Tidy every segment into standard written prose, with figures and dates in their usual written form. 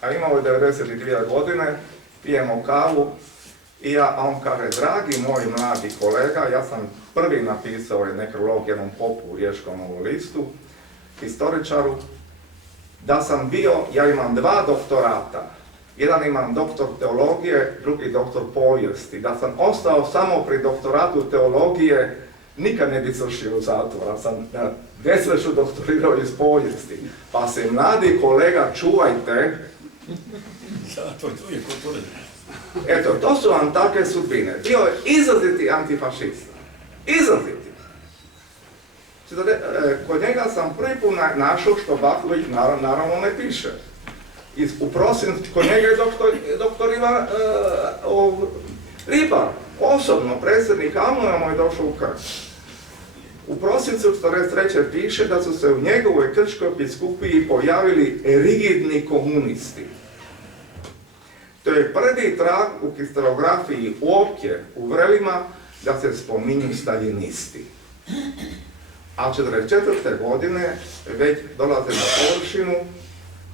A imao je 92 godine, pijemo kavu a on kaže, dragi moj mladi kolega, ja sam prvi napisao je nekrolog jednom popu u Riječkom listu, historičaru, da sam bio, ja imam 2 doktorata. Jedan imam doktor teologije, drugi doktor povijesti. Da sam ostao samo pri doktoratu teologije, nikad ne bi završio u zatvora. Sam na nesreću doktorirao iz povijesti. Pa se, mladi kolega, čuvajte. Eto, to su vam takve sudbine. Bio je izraziti antifašista. Izraziti. Kod njega sam prvi put našao što Baković naravno ne piše. U prosincu, kod njega je doktor Ivan Ribar, osobno, predsjednik AMNO-a mu je došao u Krč. U prosincu 1943. piše da su se u njegovoj krčkoj biskupiji pojavili rigidni komunisti. To je prvi trag u historiografiji uopće u Vrelima da se spominju staljinisti. A 1944. godine već dolaze na površinu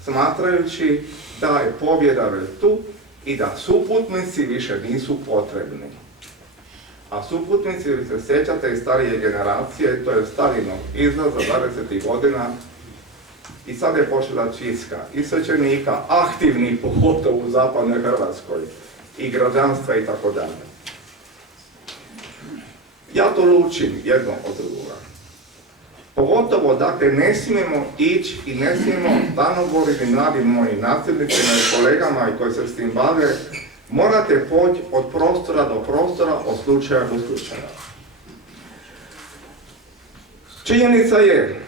smatrajući da je pobjeda već tu i da suputnici više nisu potrebni. A suputnici, vi se sjećate iz starije generacije, to je Staljinov izlaz za 20. godina i sad je počela čistka i svećenika, aktivni pogotovo u zapadnoj Hrvatskoj i građanstva i tako dalje. Ja to lučim jedno od drugoga. Pogotovo, dakle, ne smijemo ići i ne smijemo stano govoriti mladim mojim nasljednicima i kolegama i koji se s tim bave, morate poći od prostora do prostora, od slučaja do slučaja. Činjenica je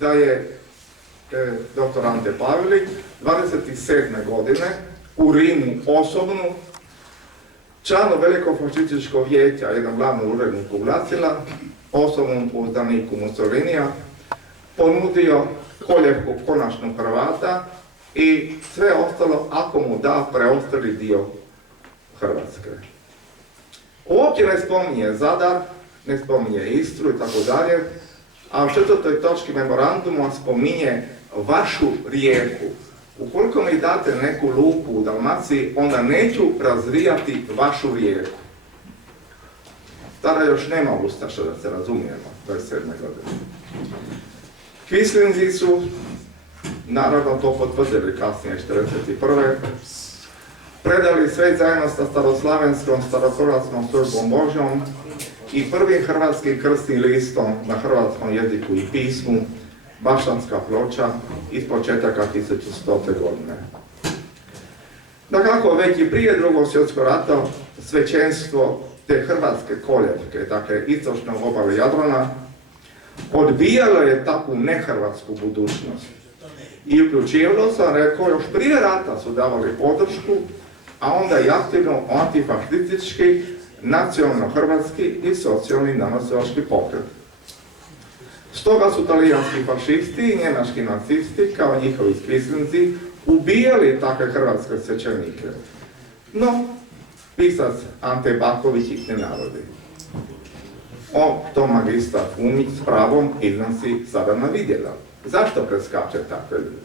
da je dr. Ante Pavelić 27. godine u Rimu osobno članu Velikog fašističkog vijeća, jedan glavni urednik Glacila, osobnom pouzdaniku Mussolinija, ponudio koljevku konačnog Hrvata i sve ostalo ako mu da preostali dio Hrvatske. Uopće ne spominje Zadar, ne spominje Istru i tako dalje, a u 4. točki memoranduma spominje vašu rijeku. Ukoliko mi date neku luku u Dalmaciji, onda neću razvijati vašu rijeku. Tada još nema ustaša, da se razumijemo, 27. godine. Kvislinzi su, naravno, to potvrdili kasnije, 1941. Predali sve zajedno sa staroslavenskom, starohrvatskom službom Božjom i prvim hrvatskim krstnim listom na hrvatskom jeziku i pismu, Baštanska ploča, iz početaka 1100. godine. Dakako, već i prije Drugog svjetskog rata, svećenstvo te hrvatske koljevke, dakle istočnog obale Jadrana, odbijalo je takvu nehrvatsku budućnost. I uključivalo sam rekao, još prije rata su davali podršku, a onda i aktivno antifašistički, nacionalno-hrvatski i socijalni nacionalistički pokret. Stoga su talijanski fašisti i njemački nacisti, kao njihovi Kvislinzi, ubijali takve hrvatske svećenike. No, pisac Ante Baković ih ne navodi. To magistar Fumić s pravom iznosi sada na vidjela. Zašto preskače takve ljude?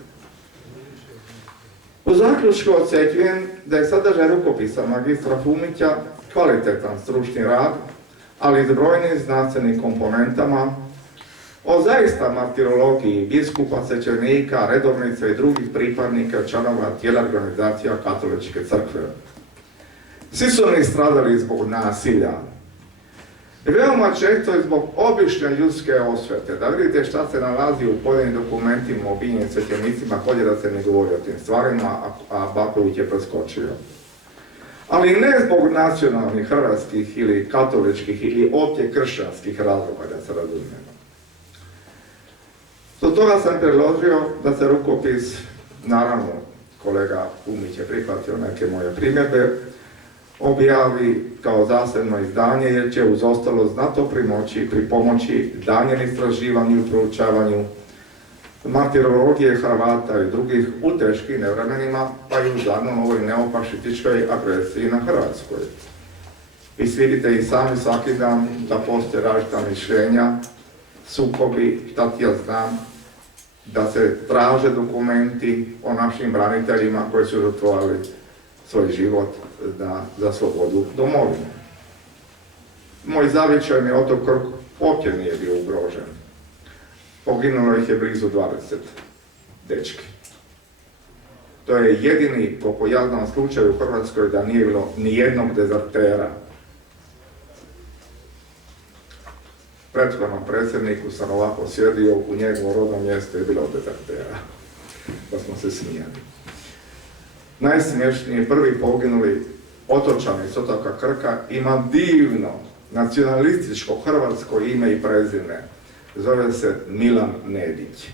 U zaključku ocjenjujem da je sadržaj rukopisa magistra Fumića kvalitetan stručni rad, ali s brojnim znanstvenim komponentama o zaista martirologiji biskupa, svećenika, redovnice i drugih pripadnika članova tijela organizacija Katoličke crkve. Svi su oni stradali zbog nasilja. Veoma često je zbog obične ljudske osvete. Da vidite šta se nalazi u pojedinim dokumentima o ubijenim svećenicima, bolje da se ne govori o tim stvarima, a Baković je preskočio. Ali ne zbog nacionalnih, hrvatskih ili katoličkih ili opće kršćanskih razloga, da se razumijemo. Zbog toga sam predložio da se rukopis, naravno kolega Fumić je prihvatio neke moje primjedbe, objavi kao zasebno izdanje jer će uz ostalo znatno pripomoći danjem istraživanju i proučavanju martirologije Hrvata i drugih u teškim nevremenima, pa i u zadnjom ovoj neofašističkoj agresiji na Hrvatskoj. Vi vidite i sami svaki dan da postoje različita mišljenja, sukobi, šta ti ja znam, da se traže dokumenti o našim braniteljima koji su žrtvovali svoj život za slobodu domovine. Moj zavičajni otok Krk uopće nije bio ugrožen. Poginulo ih je blizu 20 dečki. To je jedini, koliko ja znam, slučaj u Hrvatskoj da nije bilo nijednog dezertera. Prethodnom predsjedniku sam ovako sjedio, u njegovom rodnom mjestu je bilo dezertera. Pa smo se smijali. Najsmješniji prvi poginuli otočani s otoka Krka ima divno nacionalističko hrvatsko ime i prezime. Zove se Milan Nedić.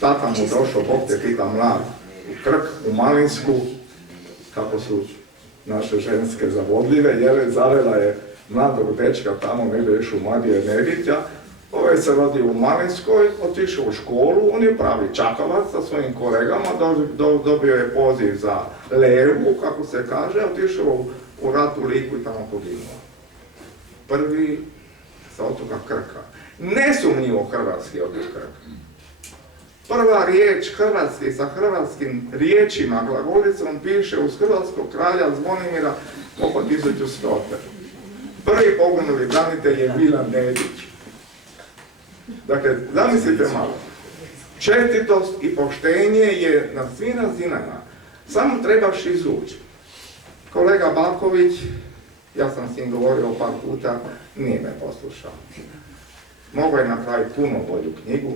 Tata mu došao, Bog te pita, mlad, u Krk, u Malinsku, kako su naše ženske zavodljive, zavela je mladog dečka tamo, negdje još u Madije Nedića. Ovaj se rodio u Malinskoj, otišao u školu, on je pravi čakavac sa svojim kolegama, dobio je poziv za Levu, kako se kaže, otišao u rat u Liku i tamo poginuo. Prvi sa otoka Krka. Nesumnjivo hrvatski otok Krk. Prva riječ hrvatski sa hrvatskim riječima, glagolicom, piše uz hrvatskog kralja Zvonimira oko 1100. Prvi poginuli branitelj je Milan Nedić. Dakle, zamislite malo. Čestitost i poštenje je na svim razinama. Samo trebaš izvući. Kolega Baković, ja sam s njim govorio par puta, nije me poslušao. Mogao je napraviti puno bolju knjigu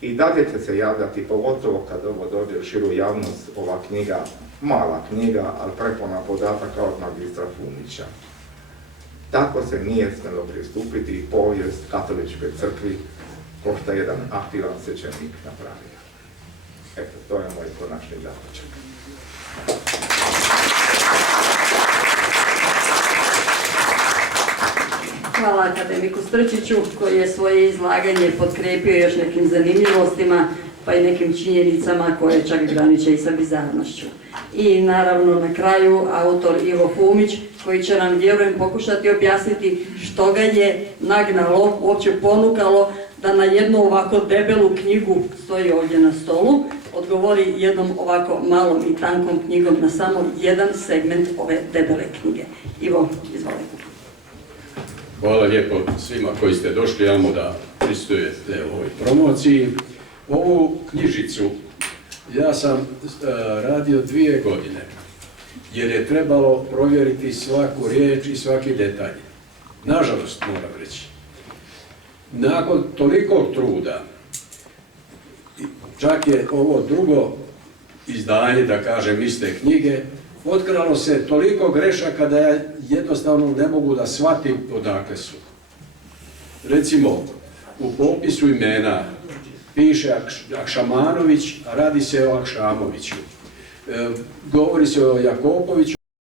i dalje će se javljati, pogotovo kad ovo dođe u širu javnost, ova knjiga, mala knjiga, ali prepuna podataka od magistra Fumića. Tako se nije smjelo pristupiti i povijest katoličkoj crkvi, ko što jedan aktivan svećenik napravio. Eto, to je moj konačni zaključak. Hvala akademiku Strčiću koji je svoje izlaganje potkrijepio još nekim zanimljivostima pa i nekim činjenicama koje čak graniče i sa bizarnošću. I naravno na kraju autor Ivo Fumić koji će nam, vjerujem, pokušati objasniti što ga je nagnalo, uopće ponukalo da na jednu ovako debelu knjigu stoji ovdje na stolu, odgovori jednom ovako malom i tankom knjigom na samo jedan segment ove debele knjige. Ivo, izvolite. Hvala lijepo svima koji ste došli da pristujete ovoj promociji. Ovu knjižicu ja sam radio 2 godine, jer je trebalo provjeriti svaku riječ i svaki detalj. Nažalost, moram reći. Nakon tolikog truda, čak je ovo drugo izdanje, da kažem, iste knjige, otkralo se toliko grešaka da ja jednostavno ne mogu da shvatim odakle su. Recimo, u popisu imena piše Akšamanović, a radi se o Akšamoviću. Govori se o Jakopoviću,